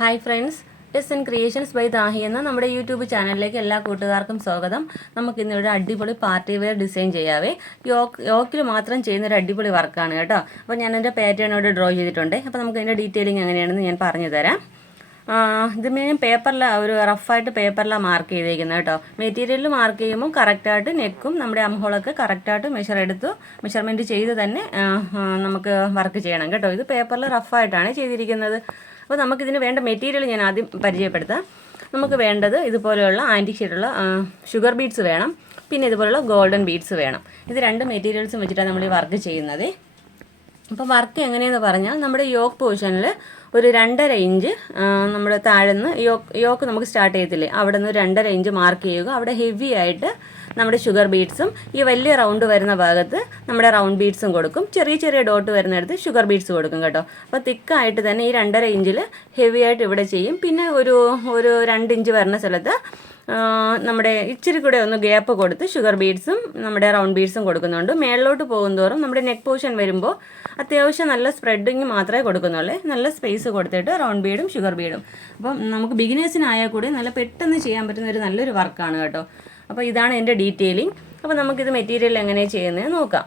Hi friends, S N creations by Dahi എന്ന നമ്മുടെ YouTube ചാനലിലേക്ക് എല്ലാ കൂട്ടുകാർക്കും സ്വാഗതം. നമുക്ക് ഇന്നൊരു അടിപൊളി പാർട്ടി വെയർ ഡിസൈൻ ചെയ്യാവേ. യോക്കിൽ മാത്രം ചെയ്യുന്നൊരു അടിപൊളി വർക്കാണ് കേട്ടോ. അപ്പോൾ ഞാൻ എൻ്റെ പാറ്റേൺ ഇവിടെ ഡ്രോ ചെയ്തിട്ടുണ്ട്. അപ്പോൾ നമുക്ക് അതിൻ്റെ ഡീറ്റെയിലിംഗ് എങ്ങനെയാണെന്ന് ഞാൻ പറഞ്ഞു തരാം. ഇത് ഞാൻ പേപ്പറിലാണ്, ഒരു റഫായിട്ട് പേപ്പറിലാണ് മാർക്ക് ചെയ്തേക്കുന്നത് കേട്ടോ. മെറ്റീരിയൽ മാർക്ക് ചെയ്യുമ്പോൾ കറക്റ്റായിട്ട് നെക്കും നമ്മുടെ അംഹോളൊക്കെ കറക്റ്റായിട്ട് മെഷർമെൻറ്റ് ചെയ്ത് തന്നെ നമുക്ക് വർക്ക് ചെയ്യണം കേട്ടോ. ഇത് പേപ്പറിൽ റഫായിട്ടാണ് ചെയ്തിരിക്കുന്നത്. അപ്പോൾ നമുക്കിതിന് വേണ്ട മെറ്റീരിയൽ ഞാൻ ആദ്യം പരിചയപ്പെടുത്താം. നമുക്ക് വേണ്ടത് ഇതുപോലെയുള്ള ആൻറ്റിക് ഷീറ്റുള്ള ഷുഗർ ബീഡ്സ് വേണം, പിന്നെ ഇതുപോലുള്ള ഗോൾഡൻ ബീഡ്സ് വേണം. ഇത് രണ്ട് മെറ്റീരിയൽസും വെച്ചിട്ടാണ് നമ്മൾ ഈ വർക്ക് ചെയ്യുന്നത്. അപ്പോൾ വർക്ക് എങ്ങനെയെന്ന് പറഞ്ഞാൽ നമ്മുടെ യോക്ക് പൊസിഷനിൽ ഒരു 2.5 ഇഞ്ച് നമ്മുടെ താഴെന്ന് യോക്ക് നമുക്ക് സ്റ്റാർട്ട് ചെയ്യത്തില്ലേ, അവിടെ നിന്ന് 2.5 ഇഞ്ച് മാർക്ക് ചെയ്യുക. അവിടെ ഹെവി ആയിട്ട് നമ്മുടെ ഷുഗർ ബീഡ്സും ഈ വലിയ റൗണ്ട് വരുന്ന ഭാഗത്ത് നമ്മുടെ റൗണ്ട് ബീഡ്സും കൊടുക്കും. ചെറിയ ചെറിയ ഡോട്ട് വരുന്നിടത്ത് ഷുഗർ ബീഡ്സ് കൊടുക്കും കേട്ടോ. അപ്പോൾ തിക്കായിട്ട് തന്നെ ഈ 2.5 ഇഞ്ചിൽ ഹെവി ആയിട്ട് ഇവിടെ ചെയ്യും. പിന്നെ ഒരു 2 ഇഞ്ച് വരുന്ന സ്ഥലത്ത് നമ്മുടെ ഇച്ചിരി കൂടെ ഒന്ന് ഗ്യാപ്പ് കൊടുത്ത് ഷുഗർ ബീഡ്സും നമ്മുടെ റൗണ്ട് ബീഡ്സും കൊടുക്കുന്നുണ്ട്. മേളിലോട്ട് പോകുന്തോറും നമ്മുടെ നെക്ക് പോർഷൻ വരുമ്പോൾ അത്യാവശ്യം നല്ല സ്പ്രെഡിങ് മാത്രമേ കൊടുക്കുന്നുള്ളൂ. നല്ല സ്പേസ് കൊടുത്തിട്ട് റൗണ്ട് ബീഡും ഷുഗർ ബീഡും. അപ്പം നമുക്ക് ബിഗിനേഴ്സിനായാൽ കൂടി നല്ല പെട്ടെന്ന് ചെയ്യാൻ പറ്റുന്ന ഒരു നല്ലൊരു വർക്കാണ് കേട്ടോ. അപ്പോൾ ഇതാണ് എൻ്റെ ഡീറ്റെയിലിംഗ്. അപ്പോൾ നമുക്കിത് മെറ്റീരിയൽ എങ്ങനെയാണ് ചെയ്യുന്നത് നോക്കാം.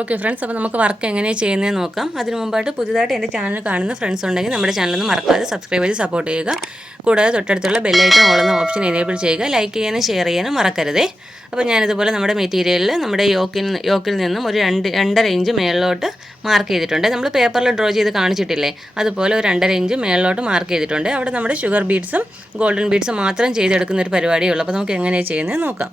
ഓക്കെ ഫ്രണ്ട്സ്, അപ്പോൾ നമുക്ക് വർക്ക് എങ്ങനെയാണ് ചെയ്യുന്നത് നോക്കാം. അതിന് മുമ്പായിട്ട് പുതിയതായിട്ട് എൻ്റെ ചാനൽ കാണുന്ന ഫ്രണ്ട്സ് ഉണ്ടെങ്കിൽ നമ്മുടെ ചാനലൊന്ന് മറക്കാതെ സബ്സ്ക്രൈബ് ചെയ്ത് സപ്പോർട്ട് ചെയ്യുക. കൂടാതെ തൊട്ടടുത്തുള്ള ബെല്ലൈക്കൺ ഓളുന്ന ഓപ്ഷൻ എനേബിൾ ചെയ്യുക. ലൈക്ക് ചെയ്യാനും ഷെയർ ചെയ്യാനും മറക്കരുതേ. അപ്പോൾ ഞാനിതുപോലെ നമ്മുടെ മെറ്റീരിയലിൽ നമ്മുടെ യോക്കിൽ നിന്നും ഒരു 2.5 ഇഞ്ച് മേളിലോട്ട് മാർക്ക് ചെയ്തിട്ടുണ്ട്. നമ്മൾ പേപ്പറിൽ ഡ്രോ ചെയ്ത് കാണിച്ചിട്ടില്ലേ, അതുപോലെ ഒരു 2.5 ഇഞ്ച് മേളിലോട്ട് മാർക്ക് ചെയ്തിട്ടുണ്ട്. അവിടെ നമ്മുടെ ഷുഗർ ബീഡ്സും ഗോൾഡൻ ബീഡ്സും മാത്രം ചെയ്തെടുക്കുന്ന ഒരു പരിപാടിയേ ഉള്ളൂ. അപ്പോൾ നമുക്ക് എങ്ങനെയാണ് ചെയ്യുന്നത് നോക്കാം.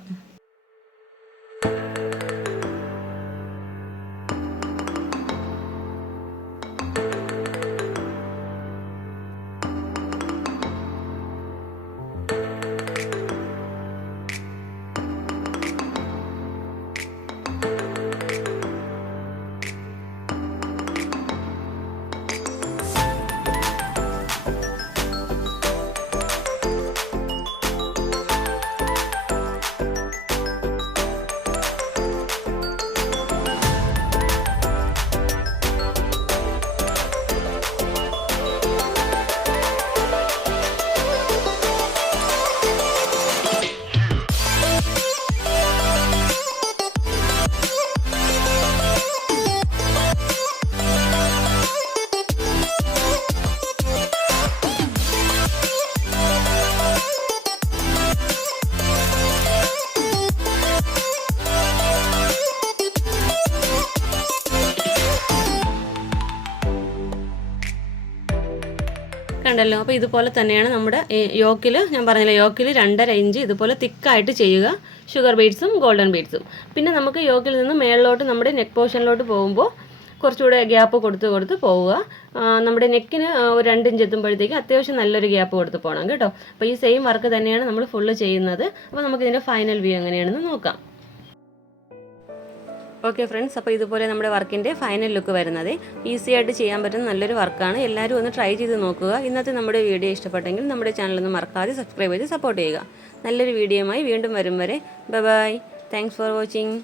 കണ്ടല്ലോ. അപ്പോൾ ഇതുപോലെ തന്നെയാണ് നമ്മുടെ യോക്കിൽ, ഞാൻ പറഞ്ഞില്ല, യോക്കിൽ 2.5 ഇഞ്ച് ഇതുപോലെ തിക്കായിട്ട് ചെയ്യുക, ഷുഗർ ബീഡ്സും ഗോൾഡൻ ബീഡ്സും. പിന്നെ നമുക്ക് യോക്കിൽ നിന്ന് മേളിലോട്ട് നമ്മുടെ നെക്ക് പോർഷനിലോട്ട് പോകുമ്പോൾ കുറച്ചുകൂടെ ഗ്യാപ്പ് കൊടുത്ത് പോവുക. നമ്മുടെ നെക്കിന് ഒരു 2 ഇഞ്ച് എത്തുമ്പോഴത്തേക്ക് അത്യാവശ്യം നല്ലൊരു ഗ്യാപ്പ് കൊടുത്ത് പോകണം കേട്ടോ. അപ്പോൾ ഈ സെയിം വർക്ക് തന്നെയാണ് നമ്മൾ ഫുള്ള് ചെയ്യുന്നത്. അപ്പോൾ നമുക്കിതിൻ്റെ ഫൈനൽ വ്യൂ എങ്ങനെയാണെന്ന് നോക്കാം. ഓക്കെ ഫ്രണ്ട്സ്, അപ്പോൾ ഇതുപോലെ നമ്മുടെ വർക്കിൻ്റെ ഫൈനൽ ലുക്ക് വരുന്നത്. ഈസി ആയിട്ട് ചെയ്യാൻ പറ്റുന്ന നല്ലൊരു വർക്കാണ്. എല്ലാവരും ഒന്ന് ട്രൈ ചെയ്ത് നോക്കുക. ഇന്നത്തെ നമ്മുടെ വീഡിയോ ഇഷ്ടപ്പെട്ടെങ്കിൽ നമ്മുടെ ചാനലൊന്ന് മറക്കാതെ സബ്സ്ക്രൈബ് ചെയ്ത് സപ്പോർട്ട് ചെയ്യുക. നല്ലൊരു വീഡിയോയുമായി വീണ്ടും വരും വരെ ബൈ. Thanks for watching.